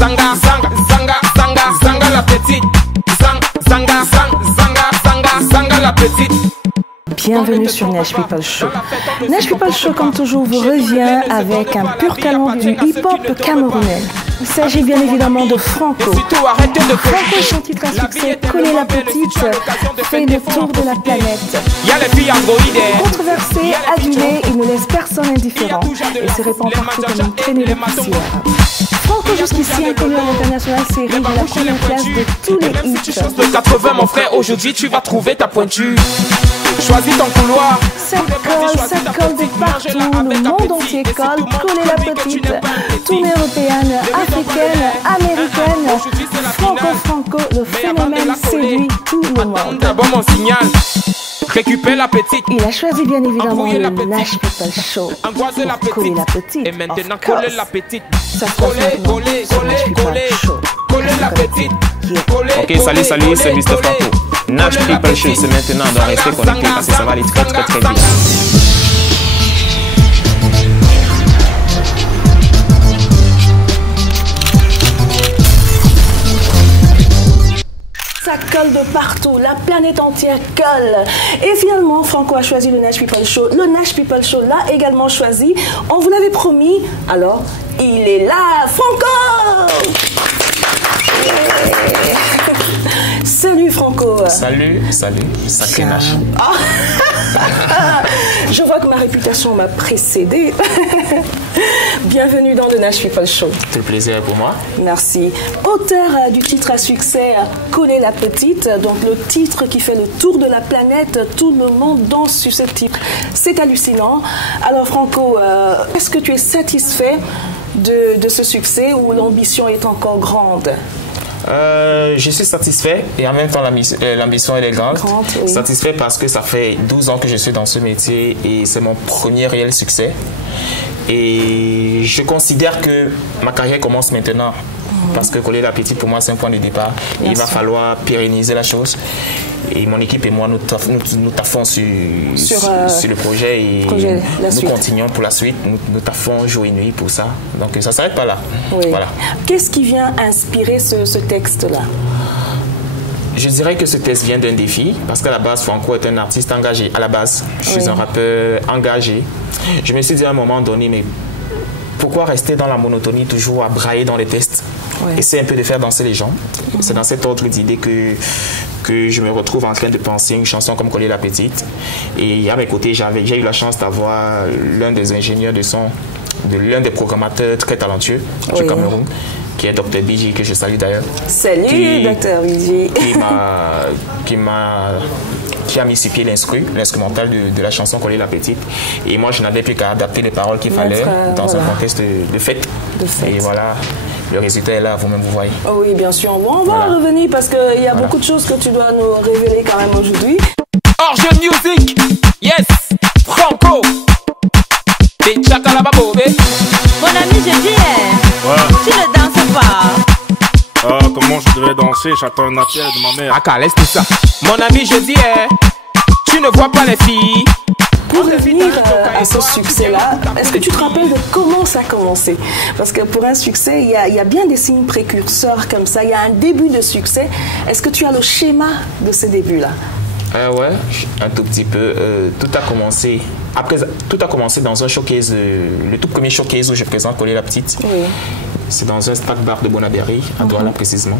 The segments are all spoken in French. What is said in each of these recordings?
Zanga, zanga, zanga, zanga, zanga la petite. Zanga, zanga, zanga, zanga la petite. Bienvenue sur Nash People Show. Nash People Show, comme toujours, vous revient avec un pur talent du hip-hop camerounais. Il s'agit bien évidemment de Franco. Franco, son titre à succès, Coller la petite, fait le tour de la planète. Controversé, adulé, il ne laisse personne indifférent et se répand partout comme une traînée de poussière. Franco, jusqu'ici inconnu à l'international, s'érige à la première place de tous les hits. De 80, mon frère, aujourd'hui tu vas trouver ta pointure. Choisis ton couloir. Ça colle de partout, le monde entier colle, Coller la petite. Tournée européenne, africaine, américaine. Franco, le phénomène séduit tout le monde. D'abord mon signal. Récupère la petite. Il a choisi bien évidemment le Nash People Show pour coller la petite. Et maintenant coller la petite. Ça se passe maintenant sur Nash People Show. Coller la petite. Ok, salut, c'est Mr. Franco. Nash People Show, c'est maintenant, on doit rester connecté parce que ça va aller très vite. Ça colle de partout, la planète entière colle. Et finalement, Franco a choisi le Nash People Show. Le Nash People Show l'a également choisi. On vous l'avait promis, alors il est là, Franco! Salut Franco. Salut, sacré Nash. Je vois que ma réputation m'a précédé. Bienvenue dans le Nash People Show. Tout le plaisir pour moi. Merci. Auteur du titre à succès Coller la petite, donc le titre qui fait le tour de la planète, tout le monde danse sur ce titre. C'est hallucinant. Alors Franco, est-ce que tu es satisfait de ce succès ou l'ambition est encore grande? Je suis satisfait et en même temps l'ambition elle est grande. Oui. Satisfait parce que ça fait 12 ans que je suis dans ce métier et c'est mon premier réel succès. Et je considère que ma carrière commence maintenant. Parce que Coller la petite pour moi c'est un point de départ. Il va falloir pérenniser la chose. Et mon équipe et moi nous taffons sur le projet et nous continuons pour la suite. Nous taffons jour et nuit pour ça. Donc ça ne s'arrête pas là. Oui. Voilà. Qu'est-ce qui vient inspirer ce texte-là? Je dirais que ce texte vient d'un défi, parce qu'à la base, Franco est un artiste engagé. À la base, je suis un rappeur engagé. Je me suis dit à un moment donné, mais pourquoi rester dans la monotonie, toujours à brailler dans les textes? Essayer un peu de faire danser les gens. C'est dans cet ordre d'idée que je me retrouve en train de penser une chanson comme Coller la petite. Et à mes côtés, j'ai eu la chance d'avoir l'un des ingénieurs de son, l'un des programmateurs très talentueux du Cameroun, qui est Dr BJ, que je salue d'ailleurs. Salut Dr BJ. Qui a mis sur pied l'instrumental de la chanson Coller la petite. Et moi, je n'avais plus qu'à adapter les paroles qu'il fallait dans un contexte de fête. Et voilà, le résultat est là, vous-même vous voyez. Oh oui, bien sûr. Bon, on va revenir parce qu'il y a beaucoup de choses que tu dois nous révéler quand même aujourd'hui. Orge Music, yes, Franco. Mon ami, je dis, tu ne danses pas. Comment je devais danser? J'attends un appel de ma mère. Ah, laisse tout ça. Mon ami, je dis, tu ne vois pas les filles. Pour revenir à ce succès-là, est-ce que tu te rappelles de comment ça a commencé? Parce que pour un succès, il y a bien des signes précurseurs comme ça. Il y a un début de succès. Est-ce que tu as le schéma de ce début-là? Ouais, un tout petit peu. Tout a commencé dans un showcase, le tout premier showcase où je présente Coller la petite. Oui. C'est dans un stade bar de Bonaberry, à Douala précisément.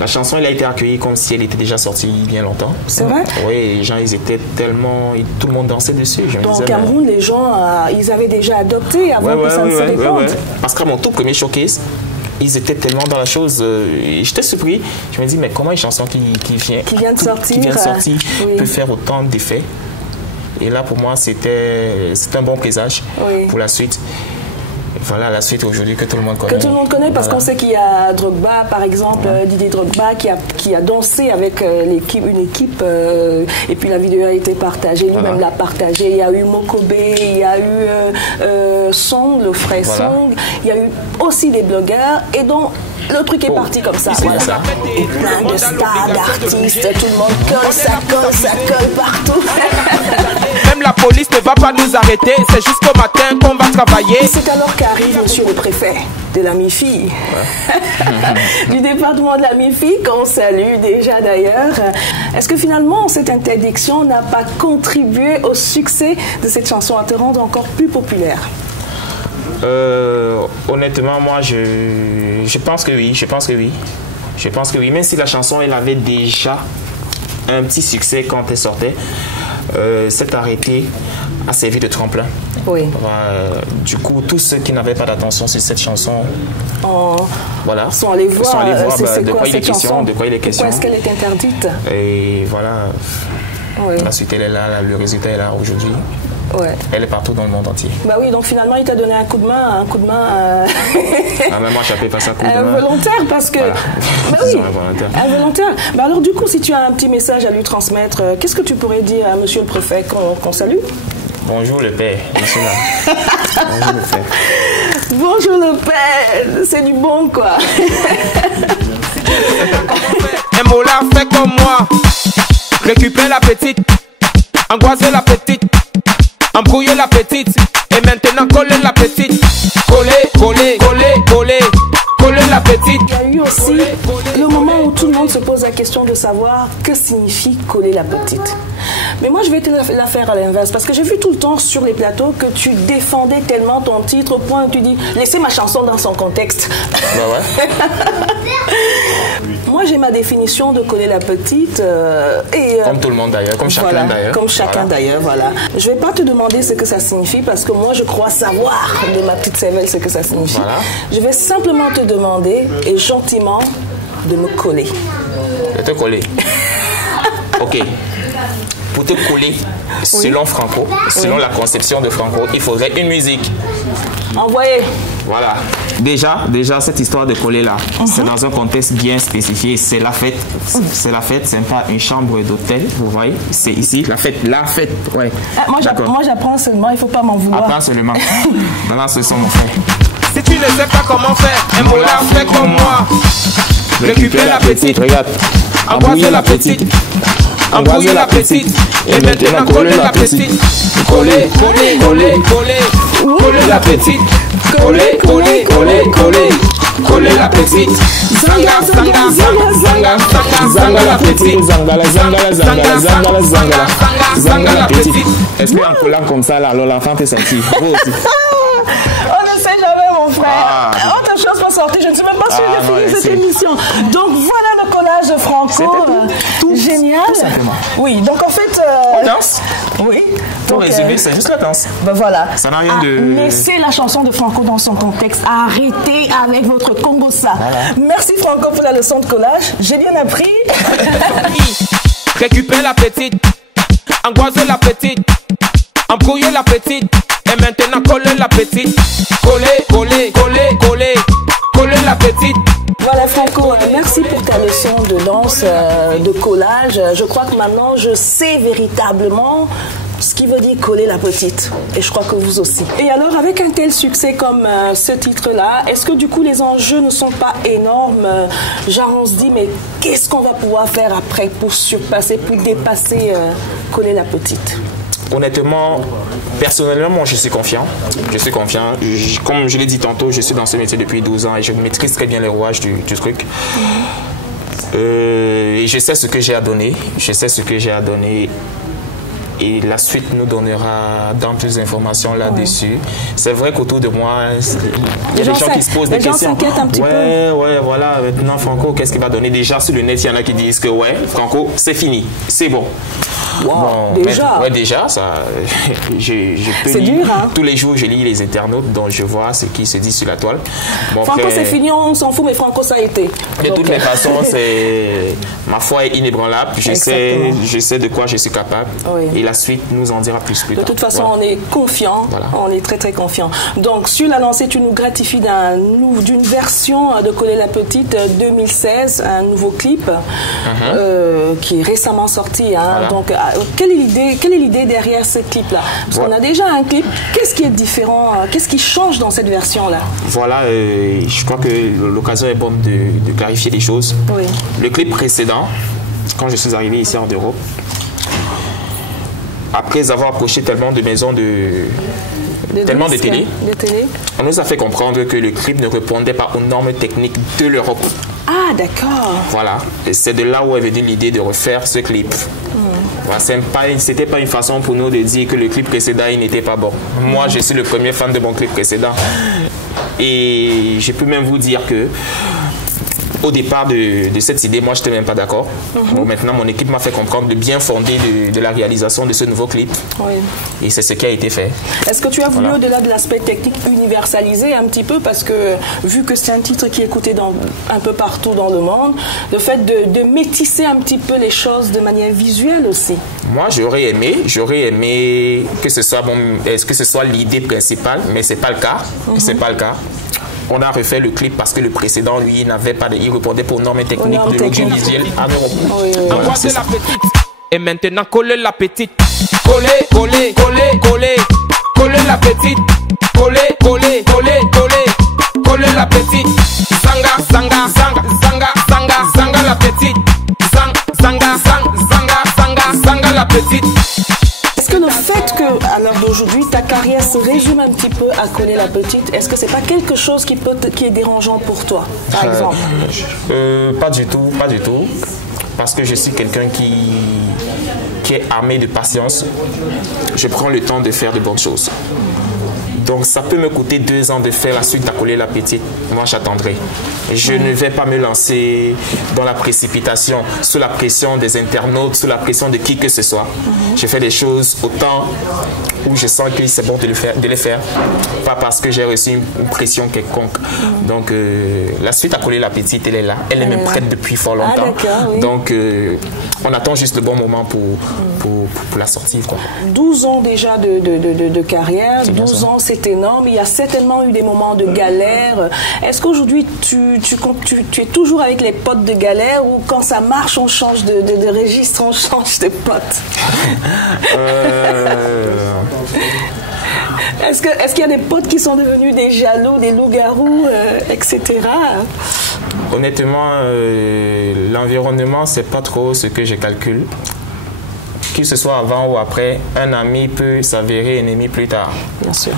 La chanson, elle a été accueillie comme si elle était déjà sortie bien longtemps. C'est vrai? Oui, les gens, ils étaient tellement... Tout le monde dansait dessus. Donc au Cameroun, les gens, ils avaient déjà adopté avant que ça ne se répande. Parce qu'à mon tout premier showcase, ils étaient tellement dans la chose. J'étais surpris. Je me dis, mais comment une chanson qui vient de sortir peut faire autant d'effets? Et là, pour moi, c'est un bon présage pour la suite. Voilà la suite aujourd'hui que tout le monde connaît. Que tout le monde connaît parce qu'on sait qu'il y a Drogba, par exemple, Didier Drogba qui a dansé avec une équipe et puis la vidéo a été partagée, lui-même l'a partagée. Il y a eu Mokobe, il y a eu Song, le frère Song, il y a eu aussi des blogueurs et donc le truc est parti comme ça. Voilà. Et plein de stars, d'artistes, tout le monde colle, ça colle partout. même la police ne va pas nous arrêter. C'est jusqu'au matin qu'on va travailler. C'est alors qu'arrive monsieur le préfet de la MIFI, du département de la MIFI, qu'on salue déjà d'ailleurs. Est-ce que finalement cette interdiction n'a pas contribué au succès de cette chanson à te rendre encore plus populaire? Honnêtement, moi, je pense que oui. Je pense que oui. Même si la chanson, elle avait déjà un petit succès quand elle sortait, cet arrêté a servi de tremplin. Oui. Du coup, tous ceux qui n'avaient pas d'attention sur cette chanson, voilà, sont allés voir, de quoi il est question. Pourquoi est-ce qu'elle est interdite? Et voilà, oui. La suite, elle est là, le résultat est là aujourd'hui. Ouais. Elle est partout dans le monde entier. Bah oui, donc finalement, il t'a donné un coup de main. Même moi, je n'appelle pas ça coup de main. Volontaire, parce que... Voilà. Bah oui, involontaire. Bah alors du coup, si tu as un petit message à lui transmettre, qu'est-ce que tu pourrais dire à monsieur le préfet qu'on salue? Bonjour le père, je suis là. Bonjour le père. Bonjour le père, c'est du bon quoi. Un mola fait comme moi. Récupère la petite, angoisser la petite, embrouiller la petite, et maintenant coller la petite. Coller la petite. Il y a eu aussi le moment où tout le monde se pose la question de savoir que signifie coller la petite. Mais moi je vais te la faire à l'inverse, parce que j'ai vu tout le temps sur les plateaux que tu défendais tellement ton titre au point où tu dis laissez ma chanson dans son contexte. Bah ouais. Moi j'ai ma définition de coller la petite comme tout le monde d'ailleurs, comme chacun d'ailleurs. Comme chacun d'ailleurs, voilà. Je vais pas te demander ce que ça signifie parce que moi je crois savoir de ma petite cervelle ce que ça signifie. Voilà. Je vais simplement te demander et gentiment de me coller. De te coller. Ok. Pour te coller, selon Franco, selon la conception de Franco, il faudrait une musique. Envoyez. Voilà. Déjà cette histoire de coller là, c'est dans un contexte bien spécifié. C'est la fête. C'est la fête, c'est pas une chambre d'hôtel, vous voyez. C'est ici, la fête, ouais. Moi j'apprends seulement, il faut pas m'en vouloir. Apprends seulement. Voilà, ce sont mon frère. Si tu ne sais pas comment faire, un mot là fait comme moi. Récupère la petite, regarde. embrasser la petite, embrouiller la petite, et maintenant coller la petite. Coller la petite. Coller la petite. Zanga la petite. Zanga la petite. Est-ce qu'en collant comme ça, là, l'enfant peut sortir? Vous aussi. On ne sait jamais, mon frère. Autre chose va sortir. Je ne sais même pas si j'ai fini cette émission. Donc voilà le collage Franco. Génial. Tout simplement. Oui, donc en fait. On danse. Oui. Pour résumer, c'est juste la danse. Ben voilà. Ça n'a rien de. Laissez la chanson de Franco dans son contexte. Arrêtez avec votre Congossa. Voilà. Merci Franco pour la leçon de collage. J'ai bien appris. Récupère la petite, angoisser la petite, embrouiller la petite, et maintenant coller la petite. Coller la petite. Voilà Franco, merci pour ta leçon de danse, de collage. Je crois que maintenant je sais véritablement ce qui veut dire coller la petite. Et je crois que vous aussi. Et alors avec un tel succès comme ce titre-là, est-ce que du coup les enjeux ne sont pas énormes? Genre on se dit mais qu'est-ce qu'on va pouvoir faire après pour surpasser, pour dépasser coller la petite? Honnêtement, personnellement, moi, je suis confiant. Comme je l'ai dit tantôt, je suis dans ce métier depuis 12 ans et je maîtrise très bien les rouages du truc. Et je sais ce que j'ai à donner. Et la suite nous donnera d'amples informations là-dessus. C'est vrai qu'autour de moi, il y a des gens qui se posent des questions. Les gens s'inquiètent un petit peu. Ouais, voilà. Maintenant, Franco, qu'est-ce qu'il va donner? Déjà, sur le net, il y en a qui disent que ouais, Franco, c'est fini. C'est bon. Wow, déjà. Ouais, déjà, ça. C'est dur, hein? Tous les jours, je lis les internautes, donc je vois ce qui se dit sur la toile. Bon, Franco, c'est fini, on s'en fout, mais Franco, ça a été. De toutes les façons, ma foi est inébranlable. Je sais de quoi je suis capable. Oui. Et la suite nous en dira plus tard. De toute façon, on est confiant. Voilà. On est très, très confiant. Donc, sur la lancée, tu nous gratifies d'une version de Coller la Petite 2016, un nouveau clip qui est récemment sorti. Hein. Voilà. Donc, quelle est l'idée derrière ce clip-là? Parce qu'on a déjà un clip. Qu'est-ce qui est différent? Qu'est-ce qui change dans cette version-là? Voilà, je crois que l'occasion est bonne de clarifier les choses. Oui. Le clip précédent, quand je suis arrivé ici en Europe, après avoir approché tellement de maisons de télé, on nous a fait comprendre que le clip ne répondait pas aux normes techniques de l'Europe. Ah, d'accord. Voilà, et c'est de là où est venue l'idée de refaire ce clip. Voilà, c'était pas une façon pour nous de dire que le clip précédent il n'était pas bon. Moi, je suis le premier fan de mon clip précédent. Et je peux même vous dire que au départ de cette idée, moi, je n'étais même pas d'accord. Bon, maintenant, mon équipe m'a fait comprendre le bien fondé de la réalisation de ce nouveau clip. Oui. Et c'est ce qui a été fait. Est-ce que tu as voulu, au-delà de l'aspect technique, universaliser un petit peu? Parce que, vu que c'est un titre qui est écouté un peu partout dans le monde, le fait de métisser un petit peu les choses de manière visuelle aussi. Moi, j'aurais aimé que ce soit l'idée principale, mais c'est pas le cas. C'est pas le cas. On a refait le clip parce que le précédent, lui, n'avait pas il répondait pour normes techniques de l'audiovisuel en Europe. Embrasser la petite. Et maintenant, coller la petite. Coller la petite. Coller la petite. Zanga la petite. Zanga la petite. Est-ce que le fait que, à l'heure d'aujourd'hui, ta carrière se résume un petit peu à Coller la petite, est-ce que c'est pas quelque chose qui est dérangeant pour toi, par exemple? Pas du tout. Parce que je suis quelqu'un qui est armé de patience. Je prends le temps de faire de bonnes choses. Donc ça peut me coûter 2 ans de faire la suite à Coller la petite. Moi, j'attendrai. Je ne vais pas me lancer dans la précipitation, sous la pression des internautes, sous la pression de qui que ce soit. Je fais des choses au temps où je sens que c'est bon de les faire. Pas parce que j'ai reçu une pression quelconque. Donc la suite à Coller la petite, elle est là. Elle est même prête depuis fort longtemps. Oui. Donc on attend juste le bon moment pour la sortir, quoi. 12 ans déjà de carrière, 12 ans c'est énorme, il y a certainement eu des moments de galère. Est-ce qu'aujourd'hui tu es toujours avec les potes de galère ou quand ça marche on change de registre, on change de potes? Est-ce qu'il y a des potes qui sont devenus des jaloux, des loups-garous, etc.? Honnêtement, l'environnement, c'est pas trop ce que je calcule. Qu'il ce soit avant ou après, un ami peut s'avérer ennemi plus tard. Bien sûr.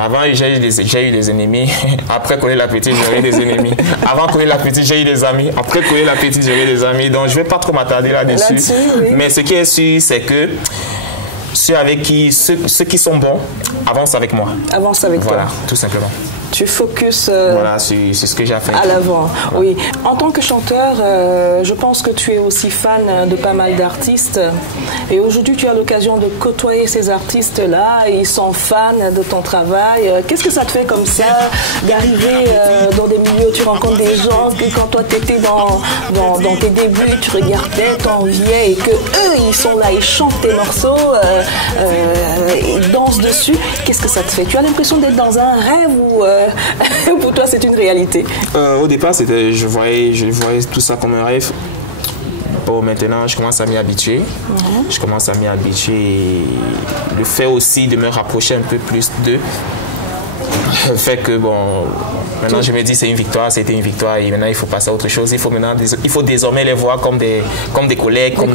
Avant, j'ai eu des ennemis. Après Coller la petite, j'ai eu des ennemis. Avant Coller la petite, j'ai eu des amis. Après Coller la petite, j'ai eu des amis. Donc, je ne vais pas trop m'attarder là-dessus. Oui. Mais ce qui est sûr, c'est que ceux qui sont bons avancent avec moi. Avancent avec toi. Voilà, tout simplement. Tu focuses voilà, c'est ce que j'ai fait. À l'avant, oui. En tant que chanteur, je pense que tu es aussi fan de pas mal d'artistes. Et aujourd'hui, tu as l'occasion de côtoyer ces artistes-là. Ils sont fans de ton travail. Qu'est-ce que ça te fait comme ça, d'arriver dans des milieux où tu rencontres des gens que quand toi, tu étais dans tes débuts, tu regardais, t'enviais et que eux, ils sont là, ils chantent tes morceaux, ils dansent dessus. Qu'est-ce que ça te fait? Tu as l'impression d'être dans un rêve ou pour toi, c'est une réalité? Au départ, je voyais tout ça comme un rêve. Bon, maintenant, je commence à m'y habituer. Je commence à m'y habituer. Et le fait aussi de me rapprocher un peu plus d'eux fait que, bon, maintenant, je me dis, c'est une victoire, c'était une victoire. Et maintenant, il faut passer à autre chose. Il faut désormais les voir comme des collègues, comme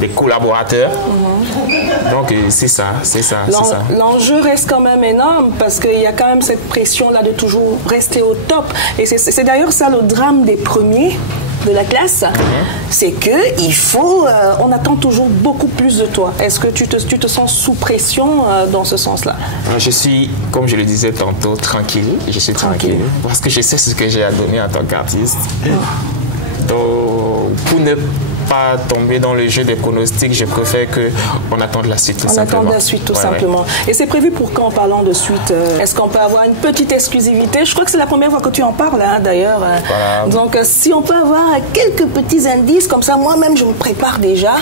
des collaborateurs. Donc, c'est ça. L'enjeu reste quand même énorme parce qu'il y a quand même cette pression-là de toujours rester au top. Et c'est d'ailleurs ça le drame des premiers de la classe, c'est que il faut, on attend toujours beaucoup plus de toi. Est-ce que tu te sens sous pression dans ce sens-là? Je suis, comme je le disais tantôt, tranquille. Je suis tranquille parce que je sais ce que j'ai à donner en tant qu'artiste. Donc, pour ne pas tomber dans le jeu des pronostics, je préfère qu'on attende la suite tout simplement. On attend la suite tout simplement. Et c'est prévu pour quand, en parlant de suite? Est-ce qu'on peut avoir une petite exclusivité? Je crois que c'est la première fois que tu en parles, hein, d'ailleurs. Voilà. Donc, si on peut avoir quelques petits indices, comme ça, moi-même, je me prépare déjà.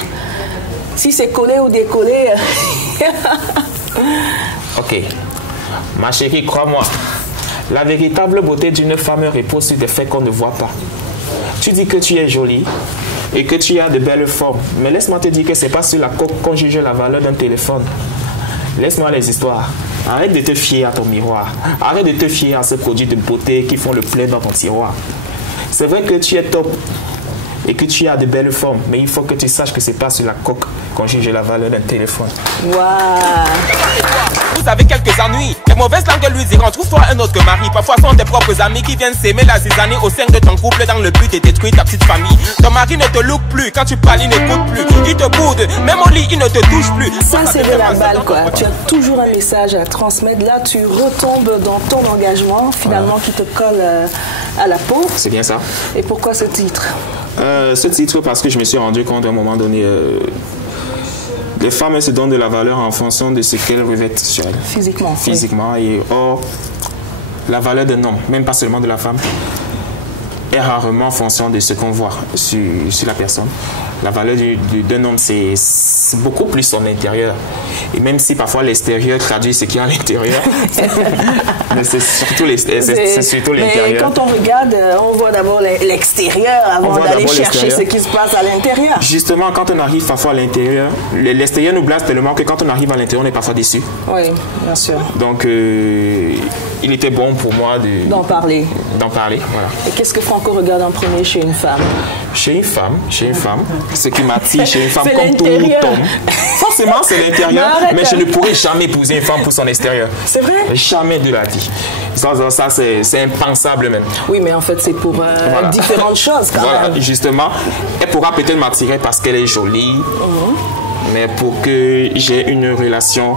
Si c'est collé ou décollé. Ok. Ma chérie, crois-moi, la véritable beauté d'une femme repose sur des faits qu'on ne voit pas. Tu dis que tu es jolie et que tu as de belles formes. Mais laisse-moi te dire que c'est pas sur la coque qu'on juge la valeur d'un téléphone. Laisse-moi les histoires. Arrête de te fier à ton miroir. Arrête de te fier à ces produits de beauté qui font le plein dans ton tiroir. C'est vrai que tu es top. et que tu as de belles formes. Mais il faut que tu saches que c'est pas sur la coque qu'on juge la valeur d'un téléphone. Waouh. Vous avez quelques ennuis, les mauvaises langues lui diront trouve-toi un autre mari. Parfois sont tes propres amis qui viennent s'aimer la zizanie au sein de ton couple dans le but de détruire ta petite famille. Ton mari ne te look plus, quand tu parles il n'écoute plus. Il te boude, même au lit il ne te touche plus. Ça c'est de la balle quoi, tu as toujours un message à transmettre. Là tu retombes dans ton engagement finalement qui te colle à la peau. C'est bien ça. Et pourquoi ce titre? Ce titre parce que je me suis rendu compte à un moment donné... les femmes se donnent de la valeur en fonction de ce qu'elles revêtent sur elles. Physiquement. Physiquement. Oui. Et or, la valeur d'un homme, même pas seulement de la femme, est rarement en fonction de ce qu'on voit sur la personne. La valeur d'un homme, c'est beaucoup plus son intérieur. Et même si parfois l'extérieur traduit ce qu'il y a à l'intérieur, mais c'est surtout l'intérieur. Mais quand on regarde, on voit d'abord l'extérieur avant d'aller chercher ce qui se passe à l'intérieur. Justement, quand on arrive parfois à l'intérieur, l'extérieur nous blase tellement que quand on arrive à l'intérieur, on est parfois déçu. Oui, bien sûr. Donc, il était bon pour moi d'en parler. D'en parler, voilà. Et qu'est-ce que Franco regarde en premier chez une femme? Chez une femme, ce qui m'attire chez une femme comme tout homme, forcément c'est l'intérieur, mais je ne pourrais jamais épouser une femme pour son extérieur. C'est vrai? Jamais de la vie. Ça c'est impensable même. Oui, mais en fait c'est pour différentes choses quand même. Justement, elle pourra peut-être m'attirer parce qu'elle est jolie. Mais pour que j'ai une relation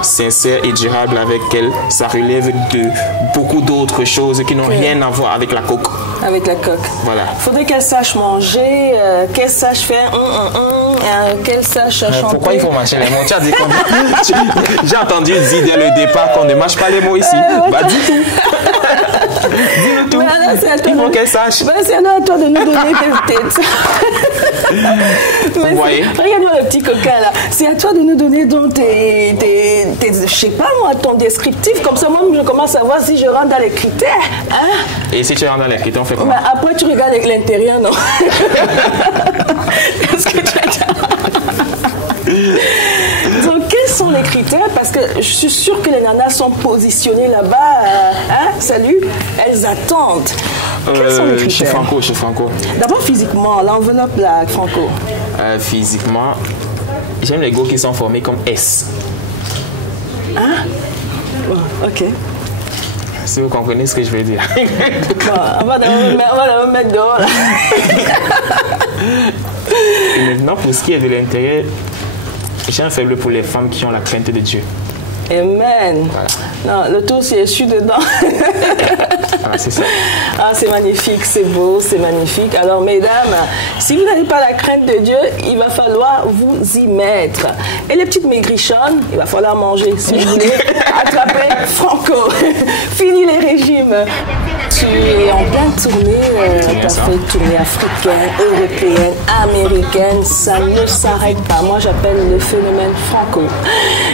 sincère et durable avec elle, ça relève de beaucoup d'autres choses qui n'ont rien à voir avec la coque. Avec la coque. Voilà. Il faudrait qu'elle sache manger, qu'elle sache faire qu'elle sache chanter. Pourquoi il faut mâcher les mots? J'ai entendu dire dès le départ qu'on ne mâche pas les mots ici. Bah dis tout. Dis-le tout. Mais alors, c'est à toi il faut qu'elle sache. C'est à toi de nous donner tes têtes. Vous voyez? Regarde-moi le petit coquin là. C'est à toi de nous donner donc je sais pas moi, ton descriptif. Comme ça, moi, je commence à voir si je rentre dans les critères. Hein? Et si tu rentres dans les critères, on fait comment? Mais après, tu regardes avec l'intérieur, non? Qu'est-ce que tu as Donc, quels sont les critères? Parce que je suis sûre que les nanas sont positionnées là-bas. Salut, elles attendent. Quels sont les critères? Chez Franco. D'abord, physiquement, l'enveloppe là, Franco. Physiquement, j'aime les gars qui sont formés comme S. Ah, bon, ok. Si vous comprenez ce que je veux dire. Bon, on va le mettre dehors là. Et maintenant, pour ce qui est de l'intérieur, j'ai un faible pour les femmes qui ont la crainte de Dieu. Amen. Voilà. Non, le tour, c'est je suis dedans. C'est ça. C'est magnifique, c'est beau, c'est magnifique. Alors, mesdames, si vous n'avez pas la crainte de Dieu, il va falloir vous y mettre. Et les petites maigrichonnes, il va falloir manger. Si vous voulez attraper Franco. Fini les régimes. Tu es en pleine tournée, tu as fait une tournée africaine, européenne, américaine, ça ne s'arrête pas. Moi, j'appelle le phénomène Franco.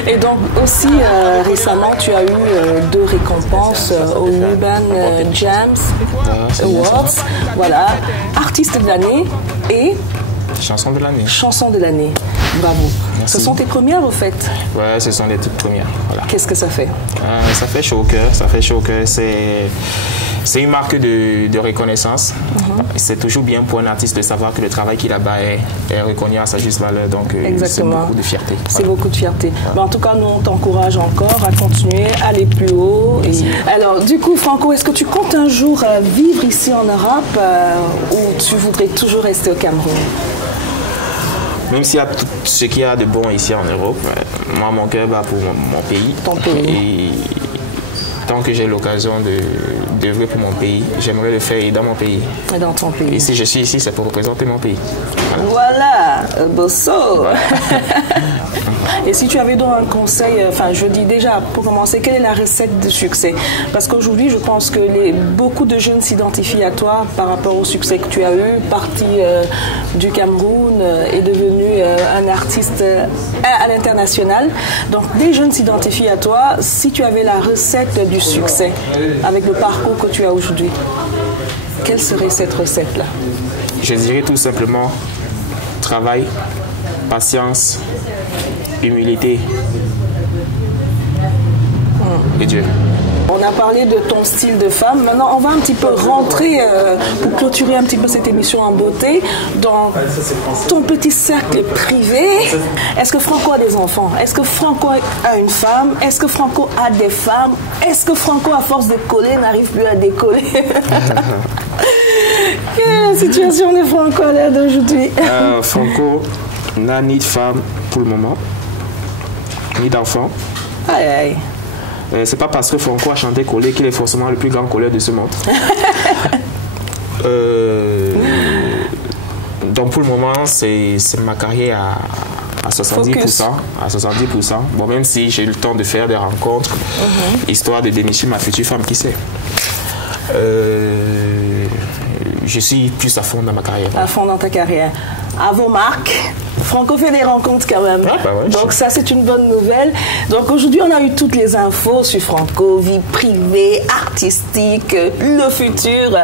Et donc, aussi, récemment, tu as eu 2 récompenses au Urban Jams Awards. Voilà, artiste de l'année et chanson de l'année. Chanson de l'année. Bravo. Merci. Ce sont tes premières, au fait? Ouais, ce sont les toutes premières. Voilà. Qu'est-ce que ça fait? Ça fait chaud au cœur. Ça fait chaud au cœur. C'est une marque de reconnaissance. C'est toujours bien pour un artiste de savoir que le travail qu'il a bas est reconnu à sa juste valeur. Donc, c'est beaucoup de fierté. C'est beaucoup de fierté. Mais en tout cas, nous, on t'encourage encore à continuer, à aller plus haut. Alors, du coup, Franco, est-ce que tu comptes un jour vivre ici en Europe ou tu voudrais toujours rester au Cameroun? Même s'il y a tout ce qu'il y a de bon ici en Europe, moi, mon cœur bat pour mon pays. Ton pays. Et tant que j'ai l'occasion d'œuvrer pour mon pays, j'aimerais le faire dans mon pays. Et dans ton pays. Et si je suis ici, c'est pour représenter mon pays. Voilà, Bosso. Voilà. Et si tu avais donc un conseil, enfin je dis déjà, pour commencer, quelle est la recette de succès? Parce qu'aujourd'hui, je pense que beaucoup de jeunes s'identifient à toi par rapport au succès que tu as eu, parti du Cameroun et devenu un artiste à l'international. Donc des jeunes s'identifient à toi. Si tu avais la recette du succès avec le parcours que tu as aujourd'hui, quelle serait cette recette-là? Je dirais tout simplement travail, patience, humilité et Dieu. On a parlé de ton style de femme. Maintenant, on va un petit peu rentrer, pour clôturer un petit peu cette émission en beauté, dans ton petit cercle privé. Est-ce que Franco a des enfants? Est-ce que Franco a une femme? Est-ce que Franco a des femmes? Est-ce que Franco, à force de coller, n'arrive plus à décoller? Quelle est la situation de Franco à l'heure d'aujourd'hui? Franco n'a ni de femme pour le moment, ni d'enfant. Aïe, aïe. C'est pas parce que Franco a chanté collé qu'il est forcément le plus grand colleur de ce monde. Donc pour le moment, c'est ma carrière à 70%. À 70%. Bon, même si j'ai eu le temps de faire des rencontres, histoire de dénicher ma future femme, qui sait. Je suis plus à fond dans ma carrière. À fond dans ta carrière. À vos marques. Franco fait des rencontres quand même. Ah, bah ouais, donc ça, c'est une bonne nouvelle. Donc aujourd'hui, on a eu toutes les infos sur Franco, vie privée, artistique, le futur.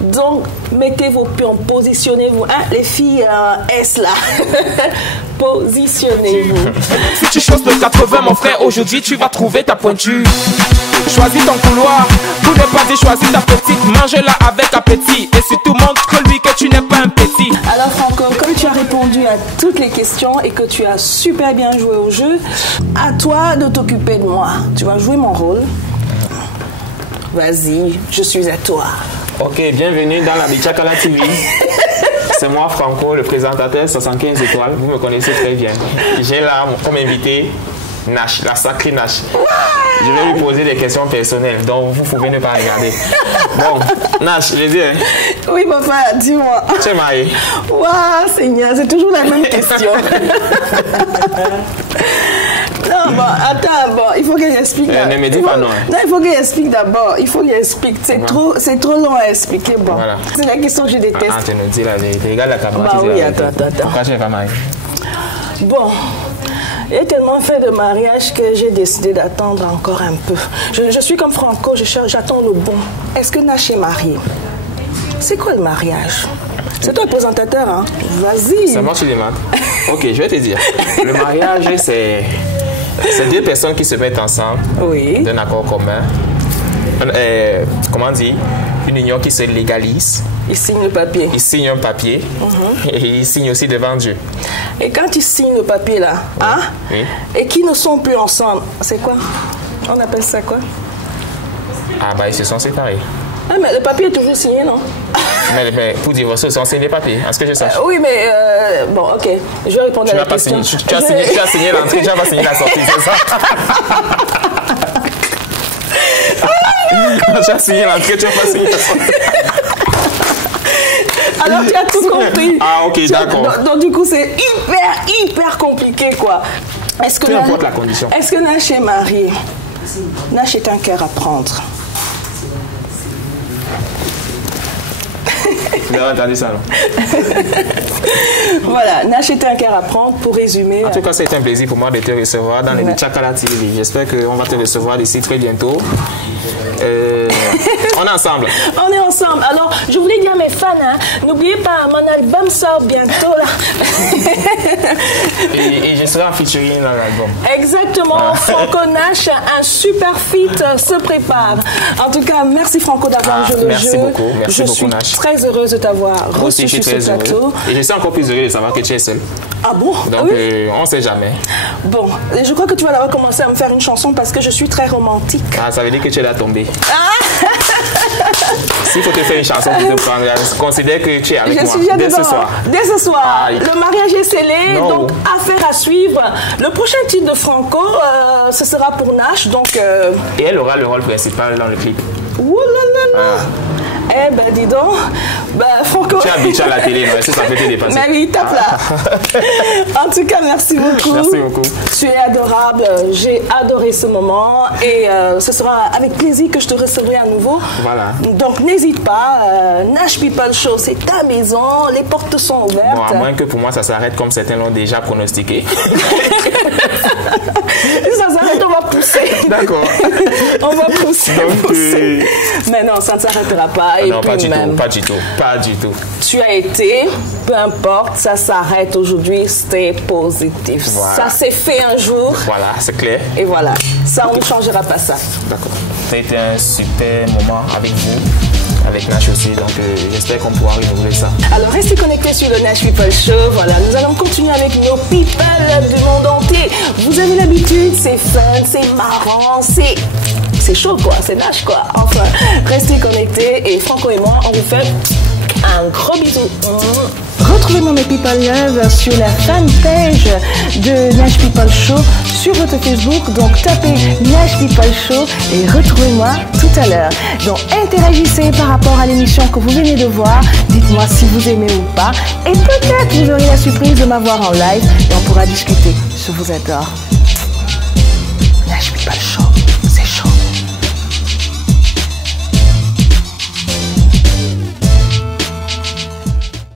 Donc, mettez vos pions, positionnez-vous. Hein, les filles S là. Positionnez-vous. Si tu choses de 80, mon frère, aujourd'hui, tu vas trouver ta pointure. Choisis ton couloir, tout n'est pas dit, choisis ta petite, mange-la avec appétit. Et surtout montre-lui que tu n'es pas un petit. Alors Franco, comme tu as répondu à toutes les questions et que tu as super bien joué au jeu, à toi de t'occuper de moi. Tu vas jouer mon rôle. Vas-y, je suis à toi. Ok, bienvenue dans la Bichakala TV. C'est moi Franco, le présentateur 75 étoiles. Vous me connaissez très bien. J'ai là comme invité Nash, la sacrée Nash. Je vais lui poser des questions personnelles, donc vous pouvez ne pas regarder. Bon, Nash, je dis. Oui, papa, dis-moi. Tu es marié? Waouh, Seigneur, c'est toujours la même question. Non, bon, attends, bon, il faut qu'elle explique. Ne me dis pas non. Non, il faut qu'elle explique d'abord. Il faut qu'elle explique. C'est trop long à expliquer. Bon, voilà. C'est la question que je déteste. Ah, tu nous dis la vérité. Regarde la caméra. Bah oui, attends. Pourquoi tu n'es pas marié? Bon. J'ai tellement fait de mariage que j'ai décidé d'attendre encore un peu. Je suis comme Franco, j'attends le bon. Est-ce que Nash est marié? C'est quoi le mariage? C'est toi le présentateur, hein? Vas-y. C'est moi qui demande. Ok, je vais te dire. Le mariage, c'est deux personnes qui se mettent ensemble d'un accord commun. Comment dire? Une union qui se légalise. Ils signent le papier. Ils signent un papier et ils signent aussi devant Dieu. Et quand ils signent le papier là, hein? Et qui ne sont plus ensemble, c'est quoi? On appelle ça quoi? Ah bah ils se sont séparés. Ah mais le papier est toujours signé, non? mais pour divorcer, ils sont signés les papiers, est-ce que je sache? Oui mais bon ok, je vais répondre à la question. Tu as signé l'entrée, tu n'as pas signé la sortie, c'est ça? Tu as signé l'entrée, tu n'as pas signé la sortie. Alors tu as tout compris. Ah ok, d'accord. Donc du coup c'est hyper compliqué quoi. Peu importe la condition. Est-ce que Nash est marié? Nash est un cœur à prendre. Vous avez entendu ça, non? Voilà, Nash est un cœur à prendre, pour résumer. En tout cas, c'est un plaisir pour moi de te recevoir dans les Bichakala TV. J'espère qu'on va te recevoir d'ici très bientôt. On est ensemble. On est ensemble. Alors, je voulais dire à mes fans, hein, n'oubliez pas, mon album sort bientôt là. et je serai en featuring dans l'album. Exactement. Franco Nash, un super feat se prépare. En tout cas, merci Franco d'avoir joué le jeu. Merci beaucoup. Merci beaucoup, Nash. Je suis très heureuse de t'avoir reçu sur ce plateau. Et je suis encore plus heureux de savoir que tu es seul. Ah bon? Donc, on ne sait jamais. Bon, je crois que tu vas d'abord commencer à me faire une chanson parce que je suis très romantique. Ah, ça veut dire que tu es là tombé. S'il faut te faire une chanson pour te prendre, considère que tu es avec moi dès ce soir. Dès ce soir. Le mariage est scellé, donc affaire à suivre. Le prochain titre de Franco, ce sera pour Nash. Donc, et elle aura le rôle principal dans le clip. Ouh là là là. Eh ben dis donc, Franco. Tu es habitué à la télé, mais ça peut te dépasser. Mais oui, tape là. En tout cas, merci beaucoup. Merci beaucoup. Tu es adorable, j'ai adoré ce moment et ce sera avec plaisir que je te recevrai à nouveau. Voilà. Donc n'hésite pas, Nash People Show, c'est ta maison, les portes sont ouvertes. Bon, à moins que pour moi ça s'arrête comme certains l'ont déjà pronostiqué. Ça s'arrête, on va pousser. D'accord. On va pousser. Donc, Mais Mais non, ça ne s'arrêtera pas. Et non, puis pas du même, tout, pas du tout, pas du tout. Tu as été, peu importe, ça s'arrête aujourd'hui, stay positif. Voilà. Ça s'est fait un jour. Voilà, c'est clair. Et voilà, ça, on ne changera pas ça. D'accord. Ça a été un super moment avec vous, avec Nash aussi, donc j'espère qu'on pourra renouveler ça. Alors restez connectés sur le Nash People Show. Voilà, nous allons continuer avec nos people du monde entier. Vous avez l'habitude, c'est fun, c'est marrant, c'est chaud quoi, c'est Nash quoi. Enfin, restez connectés et Franco et moi, on vous fait un gros bisou. Retrouvez-moi mes People Love sur la fanpage de Nash People Show sur votre Facebook. Donc tapez Nash People Show et retrouvez-moi tout à l'heure. Donc interagissez par rapport à l'émission que vous venez de voir. Dites-moi si vous aimez ou pas. Et peut-être vous aurez la surprise de m'avoir en live et on pourra discuter. Je vous adore.